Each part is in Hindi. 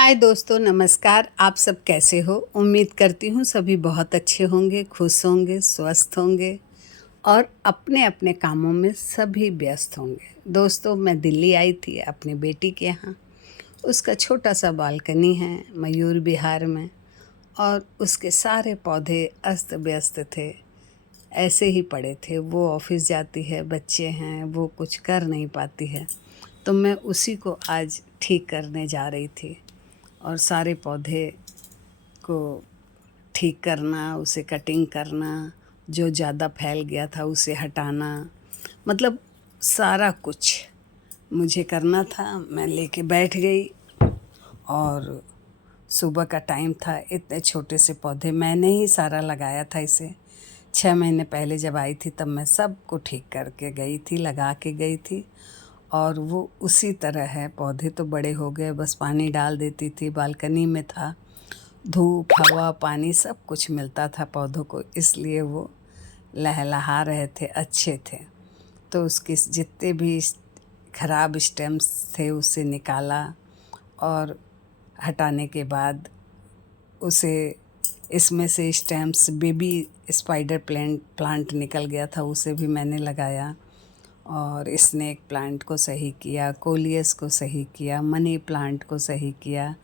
हाय दोस्तों, नमस्कार। आप सब कैसे हो? उम्मीद करती हूँ सभी बहुत अच्छे होंगे, खुश होंगे, स्वस्थ होंगे और अपने अपने कामों में सभी व्यस्त होंगे। दोस्तों, मैं दिल्ली आई थी अपनी बेटी के यहाँ। उसका छोटा सा बालकनी है मयूर विहार में और उसके सारे पौधे अस्त व्यस्त थे, ऐसे ही पड़े थे। वो ऑफिस जाती है, बच्चे हैं, वो कुछ कर नहीं पाती है, तो मैं उसी को आज ठीक करने जा रही थी और सारे पौधे को ठीक करना, उसे कटिंग करना, जो ज़्यादा फैल गया था उसे हटाना, मतलब सारा कुछ मुझे करना था। मैं लेके बैठ गई और सुबह का टाइम था। इतने छोटे से पौधे मैंने ही सारा लगाया था इसे। 6 महीने पहले जब आई थी तब मैं सबको ठीक करके गई थी, लगा के गई थी और वो उसी तरह है। पौधे तो बड़े हो गए, बस पानी डाल देती थी। बालकनी में था, धूप, हवा, पानी सब कुछ मिलता था पौधों को, इसलिए वो लहलहा रहे थे, अच्छे थे। तो उसके जितने भी खराब स्टेम्स थे उसे निकाला और हटाने के बाद उसे इसमें से स्टेम्स, बेबी स्पाइडर प्लांट निकल गया था, उसे भी मैंने लगाया और स्नेक प्लांट को सही किया, कोलियस को सही किया, मनी प्लांट को सही किया,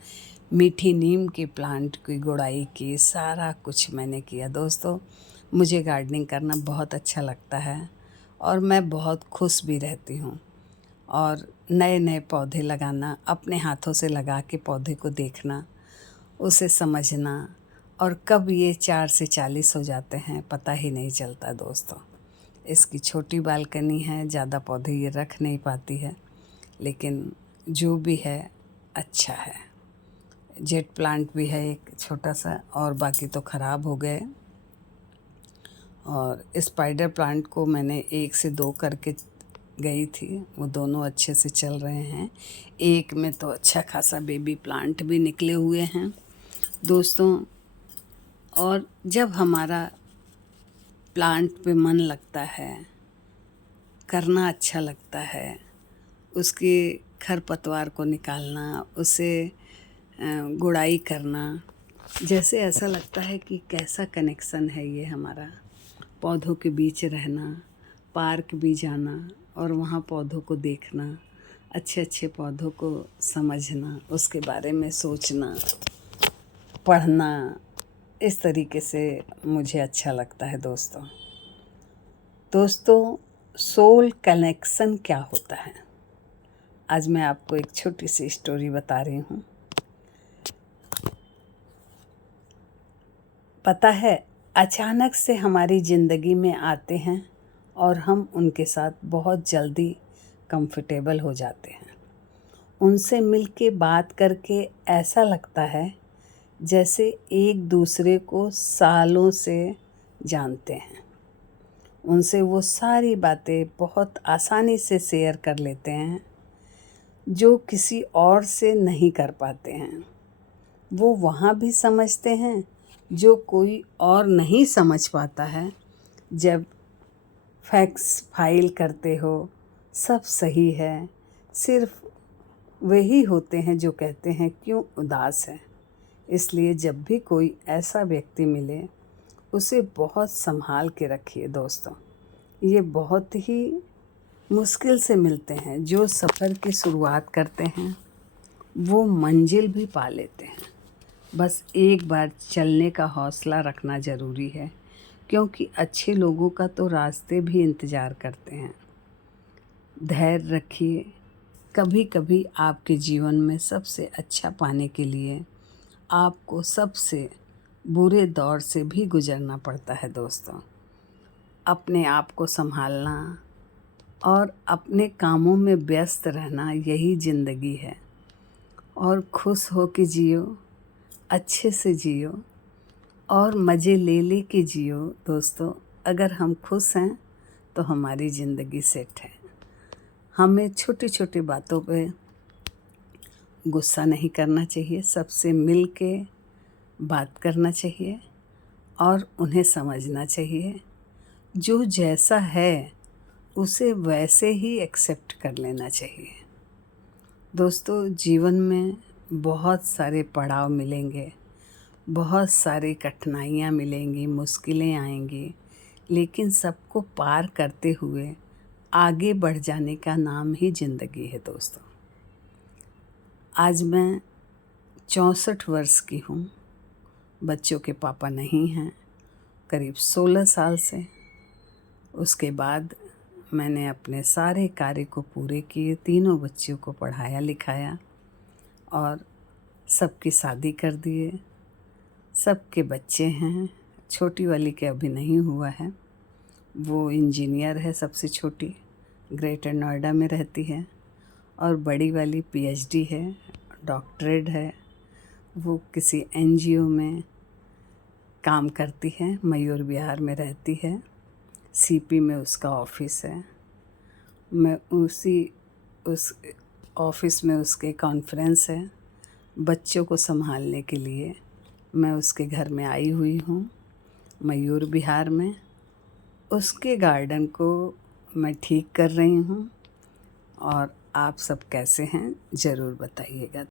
मीठी नीम के प्लांट की गुड़ाई की, सारा कुछ मैंने किया। दोस्तों, मुझे गार्डनिंग करना बहुत अच्छा लगता है और मैं बहुत खुश भी रहती हूँ। और नए नए पौधे लगाना, अपने हाथों से लगा के पौधे को देखना, उसे समझना, और कब ये 4 से 40 हो जाते हैं पता ही नहीं चलता। दोस्तों, इसकी छोटी बालकनी है, ज़्यादा पौधे ये रख नहीं पाती है, लेकिन जो भी है अच्छा है। जेट प्लांट भी है एक छोटा सा और बाकी तो ख़राब हो गए। और स्पाइडर प्लांट को मैंने 1 से 2 करके गई थी, वो दोनों अच्छे से चल रहे हैं। एक में तो अच्छा खासा बेबी प्लांट भी निकले हुए हैं दोस्तों। और जब हमारा प्लांट पे मन लगता है, करना अच्छा लगता है, उसके खरपतवार को निकालना, उसे गुड़ाई करना, जैसे ऐसा लगता है कि कैसा कनेक्शन है ये हमारा। पौधों के बीच रहना, पार्क भी जाना और वहाँ पौधों को देखना, अच्छे अच्छे पौधों को समझना, उसके बारे में सोचना, पढ़ना, इस तरीके से मुझे अच्छा लगता है। दोस्तों, सोल कनेक्शन क्या होता है? आज मैं आपको एक छोटी सी स्टोरी बता रही हूँ। पता है, अचानक से हमारी ज़िंदगी में आते हैं और हम उनके साथ बहुत जल्दी कंफर्टेबल हो जाते हैं। उनसे मिलके बात करके ऐसा लगता है जैसे एक दूसरे को सालों से जानते हैं। उनसे वो सारी बातें बहुत आसानी से शेयर कर लेते हैं जो किसी और से नहीं कर पाते हैं। वो वहाँ भी समझते हैं जो कोई और नहीं समझ पाता है। जब फैक्स फाइल करते हो, सब सही है, सिर्फ वही होते हैं जो कहते हैं क्यों उदास है। इसलिए जब भी कोई ऐसा व्यक्ति मिले, उसे बहुत संभाल के रखिए दोस्तों। ये बहुत ही मुश्किल से मिलते हैं। जो सफ़र की शुरुआत करते हैं वो मंजिल भी पा लेते हैं। बस एक बार चलने का हौसला रखना ज़रूरी है, क्योंकि अच्छे लोगों का तो रास्ते भी इंतज़ार करते हैं। धैर्य रखिए। कभी कभी आपके जीवन में सबसे अच्छा पाने के लिए आपको सबसे बुरे दौर से भी गुजरना पड़ता है दोस्तों। अपने आप को संभालना और अपने कामों में व्यस्त रहना, यही ज़िंदगी है। और खुश हो के जियो, अच्छे से जियो और मज़े ले ले के जियो दोस्तों। अगर हम खुश हैं तो हमारी ज़िंदगी सेट है। हमें छोटी छोटी बातों पे गुस्सा नहीं करना चाहिए, सबसे मिल के बात करना चाहिए और उन्हें समझना चाहिए। जो जैसा है उसे वैसे ही एक्सेप्ट कर लेना चाहिए। दोस्तों, जीवन में बहुत सारे पड़ाव मिलेंगे, बहुत सारी कठिनाइयाँ मिलेंगी, मुश्किलें आएंगी, लेकिन सबको पार करते हुए आगे बढ़ जाने का नाम ही ज़िंदगी है दोस्तों। आज मैं 64 वर्ष की हूँ, बच्चों के पापा नहीं हैं करीब 16 साल से। उसके बाद मैंने अपने सारे कार्य को पूरे किए, तीनों बच्चों को पढ़ाया लिखाया और सबकी शादी कर दिए। सबके बच्चे हैं, छोटी वाली के अभी नहीं हुआ है, वो इंजीनियर है सबसे छोटी, ग्रेटर नोएडा में रहती है। और बड़ी वाली पीएचडी है, डॉक्टरेट है, वो किसी एनजीओ में काम करती है, मयूर विहार में रहती है, सीपी में उसका ऑफिस है। मैं उस ऑफिस में उसके कॉन्फ्रेंस है, बच्चों को संभालने के लिए मैं उसके घर में आई हुई हूँ मयूर विहार में। उसके गार्डन को मैं ठीक कर रही हूँ और आप सब कैसे हैं ज़रूर बताइएगा।